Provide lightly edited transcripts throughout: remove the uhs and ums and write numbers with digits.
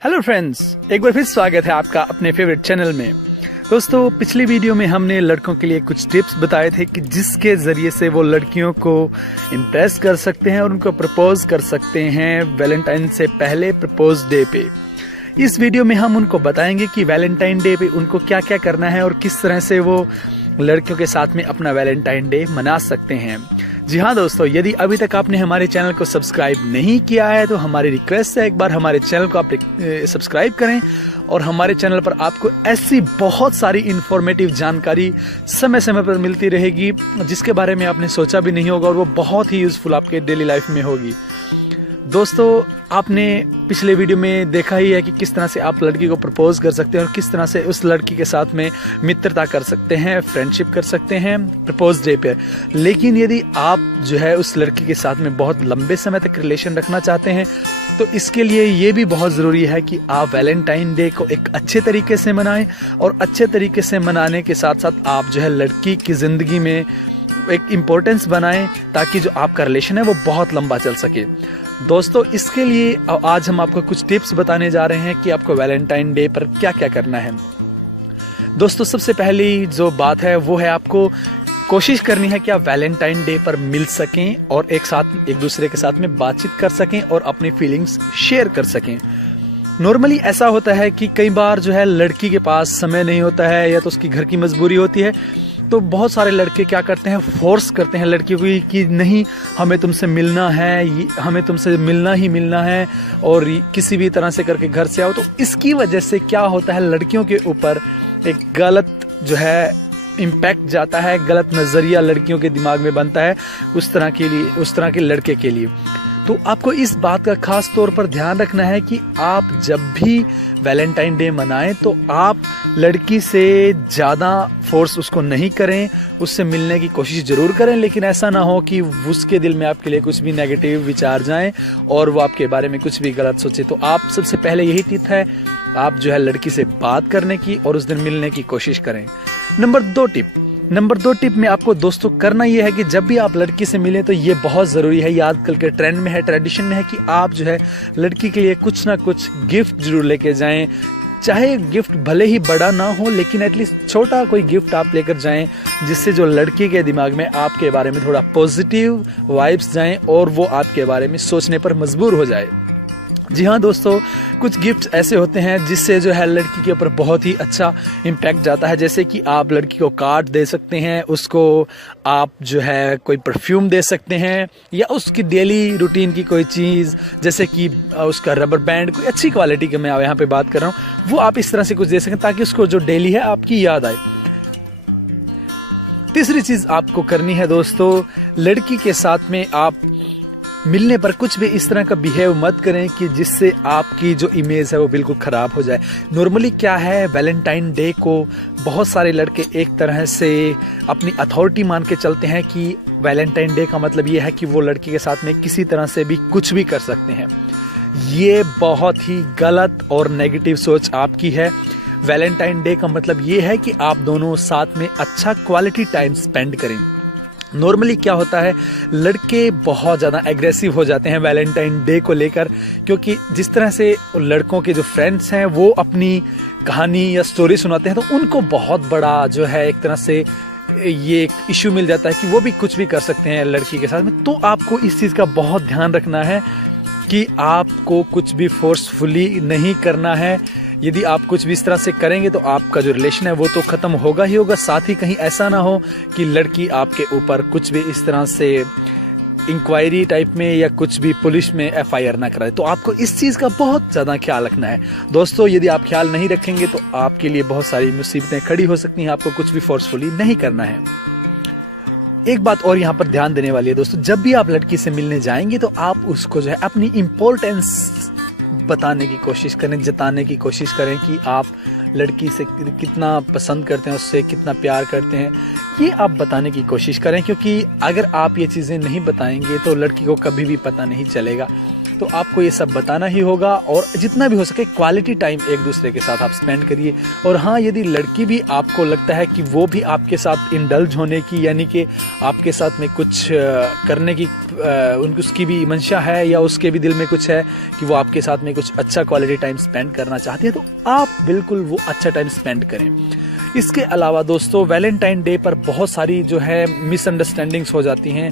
Hello friends, एक बार फिर स्वागत है आपका अपने फेवरेट चैनल में। दोस्तों, पिछली वीडियो में हमने लड़कों के लिए कुछ टिप्स बताए थे कि जिसके ज़रिए से वो लड़कियों को इम्प्रेस कर सकते हैं और उनको प्रपोज कर सकते हैं वैलेंटाइन से पहले प्रपोज डे पे। इस वीडियो में हम उनको बताएंगे कि वैलेंटाइन डे पे उनको क्या क्या करना है और किस तरह से वो लड़कियों के साथ में अपना वैलेंटाइन डे मना सकते हैं। जी हाँ दोस्तों, यदि अभी तक आपने हमारे चैनल को सब्सक्राइब नहीं किया है तो हमारी रिक्वेस्ट है एक बार हमारे चैनल को आप सब्सक्राइब करें और हमारे चैनल पर आपको ऐसी बहुत सारी इंफॉर्मेटिव जानकारी समय समय पर मिलती रहेगी जिसके बारे में आपने सोचा भी नहीं होगा और वो बहुत ही यूजफुल आपके डेली लाइफ में होगी। दोस्तों, आपने पिछले वीडियो में देखा ही है कि किस तरह से आप लड़की को प्रपोज कर सकते हैं और किस तरह से उस लड़की के साथ में मित्रता कर सकते हैं, फ्रेंडशिप कर सकते हैं प्रपोज डे पे। लेकिन यदि आप जो है उस लड़की के साथ में बहुत लंबे समय तक रिलेशन रखना चाहते हैं तो इसके लिए ये भी बहुत ज़रूरी है कि आप वैलेंटाइन डे को एक अच्छे तरीके से मनाएं और अच्छे तरीके से मनाने के साथ साथ आप जो है लड़की की ज़िंदगी में एक इम्पोर्टेंस बनाएं ताकि जो आपका रिलेशन है वो बहुत लंबा चल सके। दोस्तों, इसके लिए आज हम आपको कुछ टिप्स बताने जा रहे हैं कि आपको वैलेंटाइन डे पर क्या क्या करना है। दोस्तों, सबसे पहली जो बात है वो है आपको कोशिश करनी है कि आप वैलेंटाइन डे पर मिल सकें और एक दूसरे के साथ में बातचीत कर सकें और अपनी फीलिंग्स शेयर कर सकें। नॉर्मली ऐसा होता है कि कई बार जो है लड़की के पास समय नहीं होता है या तो उसकी घर की मजबूरी होती है, तो बहुत सारे लड़के क्या करते हैं, फोर्स करते हैं लड़कियों को कि नहीं, हमें तुमसे मिलना है, हमें तुमसे मिलना ही मिलना है और किसी भी तरह से करके घर से आओ। तो इसकी वजह से क्या होता है, लड़कियों के ऊपर एक गलत जो है इम्पैक्ट जाता है, गलत नज़रिया लड़कियों के दिमाग में बनता है उस तरह के लड़के के लिए। तो आपको इस बात का खास तौर पर ध्यान रखना है कि आप जब भी वैलेंटाइन डे मनाएं तो आप लड़की से ज़्यादा फोर्स उसको नहीं करें, उससे मिलने की कोशिश ज़रूर करें, लेकिन ऐसा ना हो कि उसके दिल में आपके लिए कुछ भी नेगेटिव विचार जाएं और वो आपके बारे में कुछ भी गलत सोचे। तो आप सबसे पहले यही टिप है, आप जो है लड़की से बात करने की और उस दिन मिलने की कोशिश करें। नंबर दो टिप में आपको दोस्तों करना यह है कि जब भी आप लड़की से मिलें तो ये बहुत ज़रूरी है, ये आजकल के ट्रेंड में है, ट्रेडिशन में है कि आप जो है लड़की के लिए कुछ ना कुछ गिफ्ट जरूर लेके जाएं। चाहे गिफ्ट भले ही बड़ा ना हो लेकिन एटलीस्ट छोटा कोई गिफ्ट आप लेकर जाएं जिससे जो लड़की के दिमाग में आपके बारे में थोड़ा पॉजिटिव वाइब्स जाएं और वो आपके बारे में सोचने पर मजबूर हो जाए। जी हाँ दोस्तों, कुछ गिफ्ट्स ऐसे होते हैं जिससे जो है लड़की के ऊपर बहुत ही अच्छा इम्पैक्ट जाता है। जैसे कि आप लड़की को कार्ड दे सकते हैं, उसको आप जो है कोई परफ्यूम दे सकते हैं या उसकी डेली रूटीन की कोई चीज़ जैसे कि उसका रबर बैंड, कोई अच्छी क्वालिटी की मैं यहाँ पे बात कर रहा हूँ, वो आप इस तरह से कुछ दे सकें ताकि उसको जो डेली है आपकी याद आए। तीसरी चीज़ आपको करनी है दोस्तों, लड़की के साथ में आप मिलने पर कुछ भी इस तरह का बिहेव मत करें कि जिससे आपकी जो इमेज है वो बिल्कुल ख़राब हो जाए। नॉर्मली क्या है, वैलेंटाइन डे को बहुत सारे लड़के एक तरह से अपनी अथॉरिटी मान के चलते हैं कि वैलेंटाइन डे का मतलब ये है कि वो लड़की के साथ में किसी तरह से भी कुछ भी कर सकते हैं। ये बहुत ही गलत और नेगेटिव सोच आपकी है। वैलेंटाइन डे का मतलब ये है कि आप दोनों साथ में अच्छा क्वालिटी टाइम स्पेंड करें। नॉर्मली क्या होता है, लड़के बहुत ज़्यादा एग्रेसिव हो जाते हैं वैलेंटाइन डे को लेकर, क्योंकि जिस तरह से लड़कों के जो फ्रेंड्स हैं वो अपनी कहानी या स्टोरी सुनाते हैं तो उनको बहुत बड़ा जो है एक तरह से ये एक इशू मिल जाता है कि वो भी कुछ भी कर सकते हैं लड़की के साथ में। तो आपको इस चीज़ का बहुत ध्यान रखना है कि आपको कुछ भी फोर्सफुली नहीं करना है। यदि आप कुछ भी इस तरह से करेंगे तो आपका जो रिलेशन है वो तो ख़त्म होगा ही होगा, साथ ही कहीं ऐसा ना हो कि लड़की आपके ऊपर कुछ भी इस तरह से इंक्वायरी टाइप में या कुछ भी पुलिस में FIR ना कराए। तो आपको इस चीज़ का बहुत ज़्यादा ख्याल रखना है दोस्तों। यदि आप ख्याल नहीं रखेंगे तो आपके लिए बहुत सारी मुसीबतें खड़ी हो सकती हैं। आपको कुछ भी फोर्सफुली नहीं करना है। एक बात और यहाँ पर ध्यान देने वाली है दोस्तों, जब भी आप लड़की से मिलने जाएंगे तो आप उसको जो है अपनी इम्पोर्टेंस बताने की कोशिश करें, जताने की कोशिश करें कि आप लड़की से कितना पसंद करते हैं, उससे कितना प्यार करते हैं, ये आप बताने की कोशिश करें। क्योंकि अगर आप ये चीज़ें नहीं बताएंगे तो लड़की को कभी भी पता नहीं चलेगा। तो आपको ये सब बताना ही होगा, और जितना भी हो सके क्वालिटी टाइम एक दूसरे के साथ आप स्पेंड करिए। और हाँ, यदि लड़की भी आपको लगता है कि वो भी आपके साथ इंडल्ज होने की, यानी कि आपके साथ में कुछ करने की उसकी भी मंशा है, या उसके भी दिल में कुछ है कि वो आपके साथ में कुछ अच्छा क्वालिटी टाइम स्पेंड करना चाहती है, तो आप बिल्कुल वो अच्छा टाइम स्पेंड करें। इसके अलावा दोस्तों, वैलेंटाइन डे पर बहुत सारी जो है मिसअंडरस्टैंडिंग्स हो जाती हैं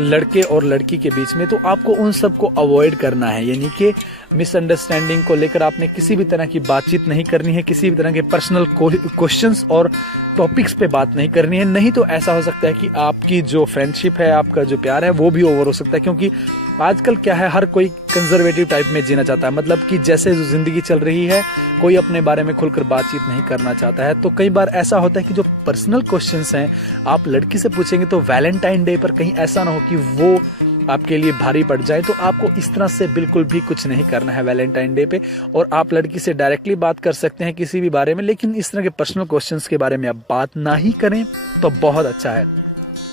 लड़के और लड़की के बीच में, तो आपको उन सब को अवॉइड करना है। यानी कि मिसअंडरस्टैंडिंग को लेकर आपने किसी भी तरह की बातचीत नहीं करनी है, किसी भी तरह के पर्सनल क्वेश्चंस और टॉपिक्स पे बात नहीं करनी है। नहीं तो ऐसा हो सकता है कि आपकी जो फ्रेंडशिप है, आपका जो प्यार है, वो भी ओवर हो सकता है। क्योंकि आजकल क्या है, हर कोई कंजर्वेटिव टाइप में जीना चाहता है, मतलब कि जैसे जिंदगी चल रही है, कोई अपने बारे में खुलकर बातचीत नहीं करना चाहता है। तो कई बार ऐसा होता है कि जो पर्सनल क्वेश्चंस हैं आप लड़की से पूछेंगे, तो वैलेंटाइन डे पर कहीं ऐसा ना हो कि वो आपके लिए भारी पड़ जाए। तो आपको इस तरह से बिल्कुल भी कुछ नहीं करना है वैलेंटाइन डे पे। और आप लड़की से डायरेक्टली बात कर सकते हैं किसी भी बारे में, लेकिन इस तरह के पर्सनल क्वेश्चंस के बारे में आप बात ना ही करें तो बहुत अच्छा है।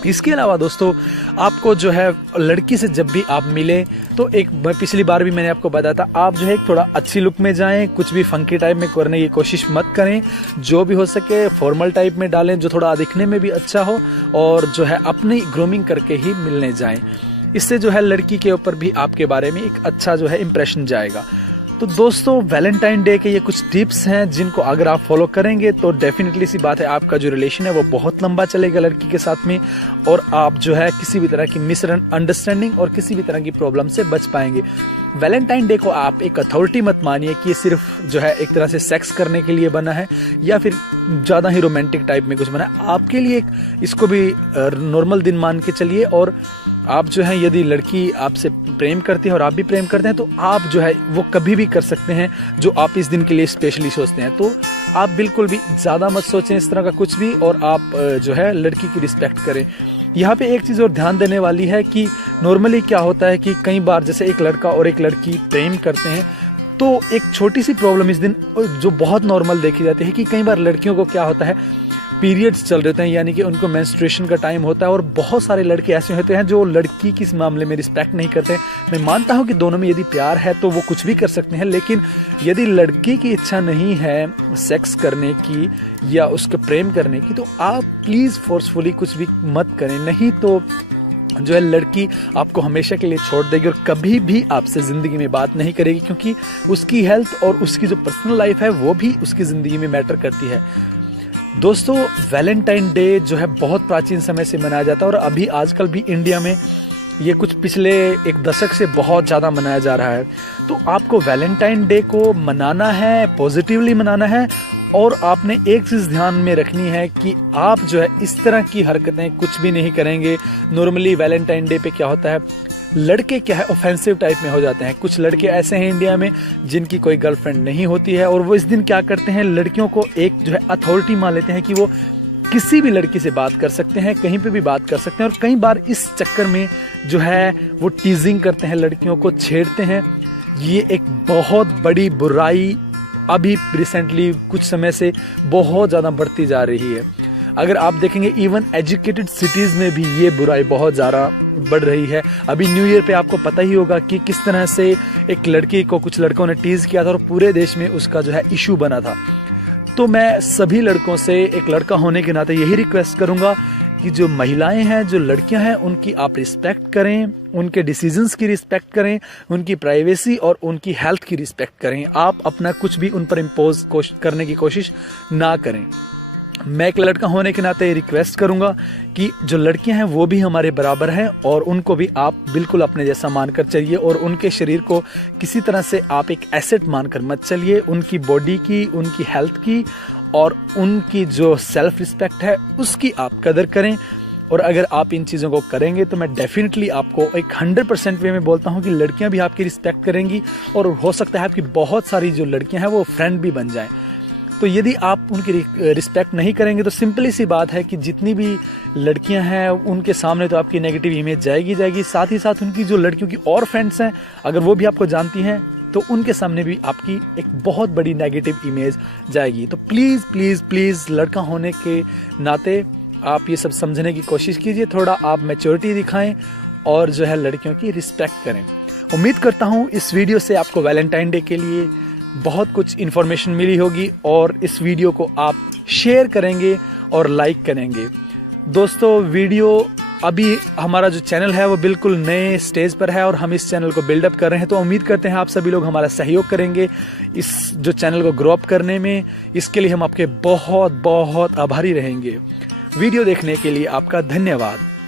इसके अलावा दोस्तों, आपको जो है लड़की से जब भी आप मिले, तो एक पिछली बार भी मैंने आपको बताया था, आप जो है थोड़ा अच्छी लुक में जाएं, कुछ भी फंकी टाइप में करने की कोशिश मत करें। जो भी हो सके फॉर्मल टाइप में डालें, जो थोड़ा दिखने में भी अच्छा हो, और जो है अपनी ग्रूमिंग करके ही मिलने जाएं। इससे जो है लड़की के ऊपर भी आपके बारे में एक अच्छा जो है इम्प्रेशन जाएगा। तो दोस्तों, वैलेंटाइन डे के ये कुछ टिप्स हैं जिनको अगर आप फॉलो करेंगे तो डेफिनेटली सी बात है, आपका जो रिलेशन है वो बहुत लंबा चलेगा लड़की के साथ में, और आप जो है किसी भी तरह की मिसअंडरस्टैंडिंग और किसी भी तरह की प्रॉब्लम से बच पाएंगे। वैलेंटाइन डे को आप एक अथॉरिटी मत मानिए कि ये सिर्फ जो है एक तरह से सेक्स करने के लिए बना है, या फिर ज़्यादा ही रोमांटिक टाइप में कुछ बना है। आपके लिए इसको भी नॉर्मल दिन मान के चलिए। और आप जो है, यदि लड़की आपसे प्रेम करती है और आप भी प्रेम करते हैं, तो आप जो है वो कभी भी कर सकते हैं जो आप इस दिन के लिए स्पेशली सोचते हैं। तो आप बिल्कुल भी ज़्यादा मत सोचें इस तरह का कुछ भी, और आप जो है लड़की की रिस्पेक्ट करें। यहाँ पे एक चीज़ और ध्यान देने वाली है कि नॉर्मली क्या होता है कि कई बार जैसे एक लड़का और एक लड़की प्रेम करते हैं, तो एक छोटी सी प्रॉब्लम इस दिन जो बहुत नॉर्मल देखी जाती है कि कई बार लड़कियों को क्या होता है, पीरियड्स चल रहे हैं, यानी कि उनको मेंस्ट्रुएशन का टाइम होता है। और बहुत सारे लड़के ऐसे होते हैं जो लड़की की इस मामले में रिस्पेक्ट नहीं करते। मैं मानता हूं कि दोनों में यदि प्यार है तो वो कुछ भी कर सकते हैं, लेकिन यदि लड़की की इच्छा नहीं है सेक्स करने की या उसके प्रेम करने की, तो आप प्लीज़ फोर्सफुली कुछ भी मत करें। नहीं तो जो है लड़की आपको हमेशा के लिए छोड़ देगी और कभी भी आपसे ज़िंदगी में बात नहीं करेगी, क्योंकि उसकी हेल्थ और उसकी जो पर्सनल लाइफ है वो भी उसकी ज़िंदगी में मैटर करती है। दोस्तों, वैलेंटाइन डे जो है बहुत प्राचीन समय से मनाया जाता है, और अभी आजकल भी इंडिया में ये कुछ पिछले एक दशक से बहुत ज़्यादा मनाया जा रहा है। तो आपको वैलेंटाइन डे को मनाना है, पॉजिटिवली मनाना है, और आपने एक चीज़ ध्यान में रखनी है कि आप जो है इस तरह की हरकतें कुछ भी नहीं करेंगे। नॉर्मली वैलेंटाइन डे पे क्या होता है, लड़के क्या है ऑफेंसिव टाइप में हो जाते हैं। कुछ लड़के ऐसे हैं इंडिया में जिनकी कोई गर्लफ्रेंड नहीं होती है, और वो इस दिन क्या करते हैं, लड़कियों को एक जो है अथॉरिटी मान लेते हैं कि वो किसी भी लड़की से बात कर सकते हैं, कहीं पे भी बात कर सकते हैं। और कई बार इस चक्कर में जो है वो टीजिंग करते हैं, लड़कियों को छेड़ते हैं। ये एक बहुत बड़ी बुराई अभी रिसेंटली कुछ समय से बहुत ज़्यादा बढ़ती जा रही है। अगर आप देखेंगे इवन एजुकेटेड सिटीज़ में भी ये बुराई बहुत ज़्यादा बढ़ रही है। अभी न्यू ईयर पे आपको पता ही होगा कि किस तरह से एक लड़की को कुछ लड़कों ने टीज़ किया था और पूरे देश में उसका जो है इशू बना था। तो मैं सभी लड़कों से एक लड़का होने के नाते यही रिक्वेस्ट करूंगा कि जो महिलाएं हैं, जो लड़कियां हैं, उनकी आप रिस्पेक्ट करें, उनके डिसीजंस की रिस्पेक्ट करें, उनकी प्राइवेसी और उनकी हेल्थ की रिस्पेक्ट करें। आप अपना कुछ भी उन पर इम्पोज करने की कोशिश ना करें। मैं एक लड़का होने के नाते रिक्वेस्ट करूंगा कि जो लड़कियां हैं वो भी हमारे बराबर हैं, और उनको भी आप बिल्कुल अपने जैसा मानकर चलिए, और उनके शरीर को किसी तरह से आप एक एसेट मानकर मत चलिए। उनकी बॉडी की, उनकी हेल्थ की और उनकी जो सेल्फ रिस्पेक्ट है उसकी आप कदर करें। और अगर आप इन चीज़ों को करेंगे तो मैं डेफिनेटली आपको एक 100% वे में बोलता हूँ कि लड़कियाँ भी आपकी रिस्पेक्ट करेंगी, और हो सकता है आपकी बहुत सारी जो लड़कियाँ हैं वो फ्रेंड भी बन जाएं। तो यदि आप उनकी रिस्पेक्ट नहीं करेंगे तो सिंपली सी बात है कि जितनी भी लड़कियां हैं उनके सामने तो आपकी नेगेटिव इमेज जाएगी। साथ ही साथ उनकी जो लड़कियों की और फ्रेंड्स हैं, अगर वो भी आपको जानती हैं, तो उनके सामने भी आपकी एक बहुत बड़ी नेगेटिव इमेज जाएगी। तो प्लीज़ प्लीज़ प्लीज़ लड़का होने के नाते आप ये सब समझने की कोशिश कीजिए, थोड़ा आप मैच्योरिटी दिखाएं और जो है लड़कियों की रिस्पेक्ट करें। उम्मीद करता हूँ इस वीडियो से आपको वैलेंटाइन डे के लिए बहुत कुछ इन्फॉर्मेशन मिली होगी और इस वीडियो को आप शेयर करेंगे और लाइक करेंगे। दोस्तों, वीडियो अभी हमारा जो चैनल है वो बिल्कुल नए स्टेज पर है और हम इस चैनल को बिल्डअप कर रहे हैं, तो उम्मीद करते हैं आप सभी लोग हमारा सहयोग करेंगे इस जो चैनल को ग्रो अप करने में। इसके लिए हम आपके बहुत बहुत आभारी रहेंगे। वीडियो देखने के लिए आपका धन्यवाद।